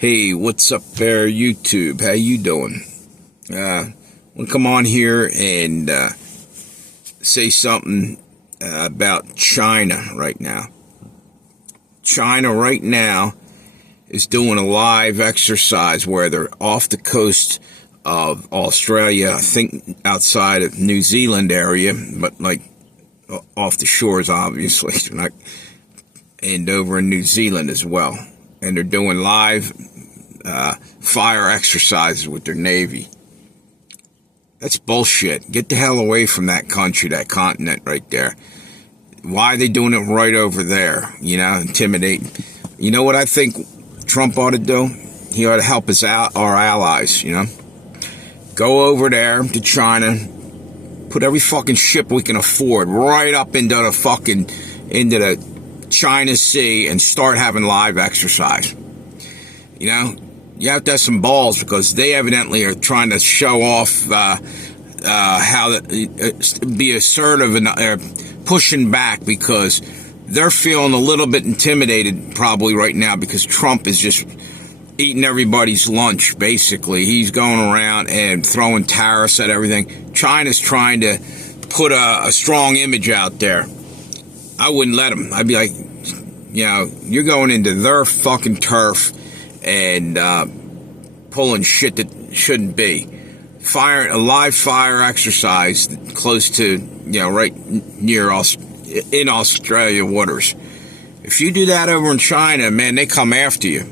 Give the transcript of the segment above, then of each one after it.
Hey, what's up there, YouTube? How you doing? I want to come on here and say something about China right now. China right now is doing a live exercise where they're off the coast of Australia, I think outside of New Zealand area, but like off the shores, obviously, and over in New Zealand as well. And they're doing live fire exercises with their Navy. That's bullshit. Get the hell away from that country, that continent right there. Why are they doing it right over there? You know, intimidating. You know what I think Trump ought to do? He ought to help us out, our allies, you know. Go over there to China, put every fucking ship we can afford right up into the China Sea and start having live exercise. You know, you have to have some balls because they evidently are trying to show off how to be assertive and pushing back because they're feeling a little bit intimidated probably right now because Trump is just eating everybody's lunch, basically. He's going around and throwing tariffs at everything. China's trying to put a strong image out there. I wouldn't let them. I'd be like, you know, you're going into their fucking turf and pulling shit that shouldn't be. A live fire exercise close to, you know, right near us in Australia waters. If you do that over in China, man, they come after you.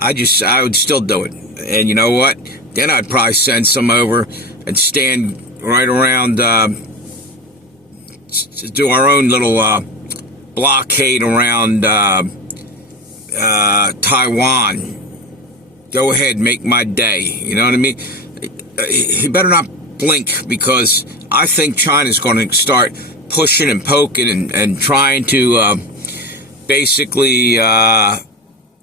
I would still do it. And you know what? Then I'd probably send some over and stand right around, do our own little blockade around Taiwan. Go ahead, make my day. You know what I mean? He better not blink because I think China's going to start pushing and poking and trying to basically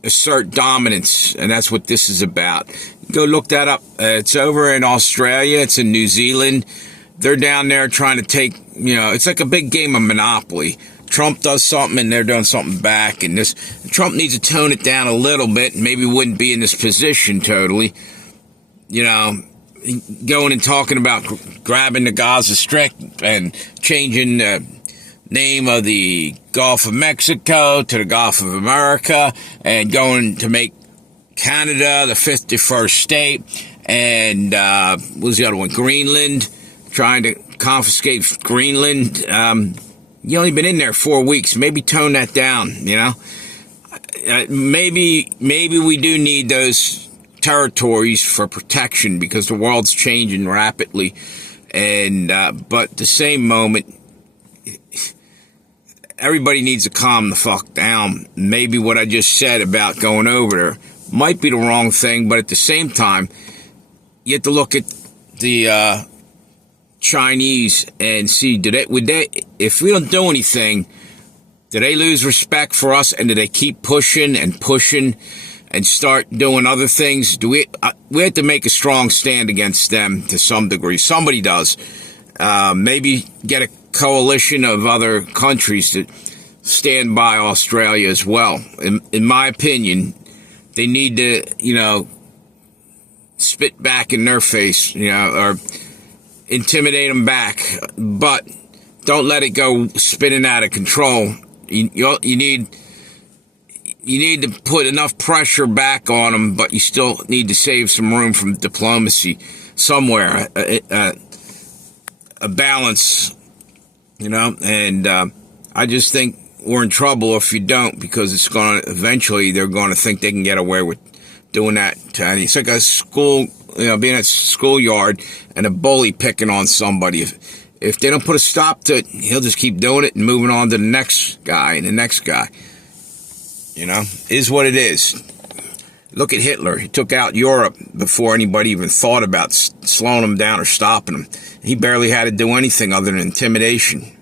assert dominance, and that's what this is about. Go look that up. It's over in Australia. It's in New Zealand. They're down there trying to take, you know, it's like a big game of Monopoly. Trump does something and they're doing something back, and Trump needs to tone it down a little bit and maybe wouldn't be in this position totally. You know, going and talking about grabbing the Gaza Strip and changing the name of the Gulf of Mexico to the Gulf of America and going to make Canada the 51st state, and what was the other one? Greenland, trying to confiscate Greenland. You only been in there 4 weeks. Maybe tone that down, you know. Maybe we do need those territories for protection because the world's changing rapidly, and but at the same moment, everybody needs to calm the fuck down. Maybe what I just said about going over there might be the wrong thing, but at the same time, you have to look at the Chinese and see, if we don't do anything, do they lose respect for us, and do they keep pushing and start doing other things? We have to make a strong stand against them to some degree. Somebody does. Maybe get a coalition of other countries that stand by Australia as well. In my opinion, they need to, you know, spit back in their face, you know, or intimidate them back, but don't let it go spinning out of control. You need to put enough pressure back on them, but you still need to save some room from diplomacy somewhere, a balance, you know. And I just think we're in trouble if you don't, because it's going to eventually they're going to think they can get away with doing that. It's like a school, you know, being at a schoolyard and a bully picking on somebody. If they don't put a stop to it, he'll just keep doing it and moving on to the next guy and the next guy. You know, is what it is. Look at Hitler. He took out Europe before anybody even thought about slowing him down or stopping him. He barely had to do anything other than intimidation.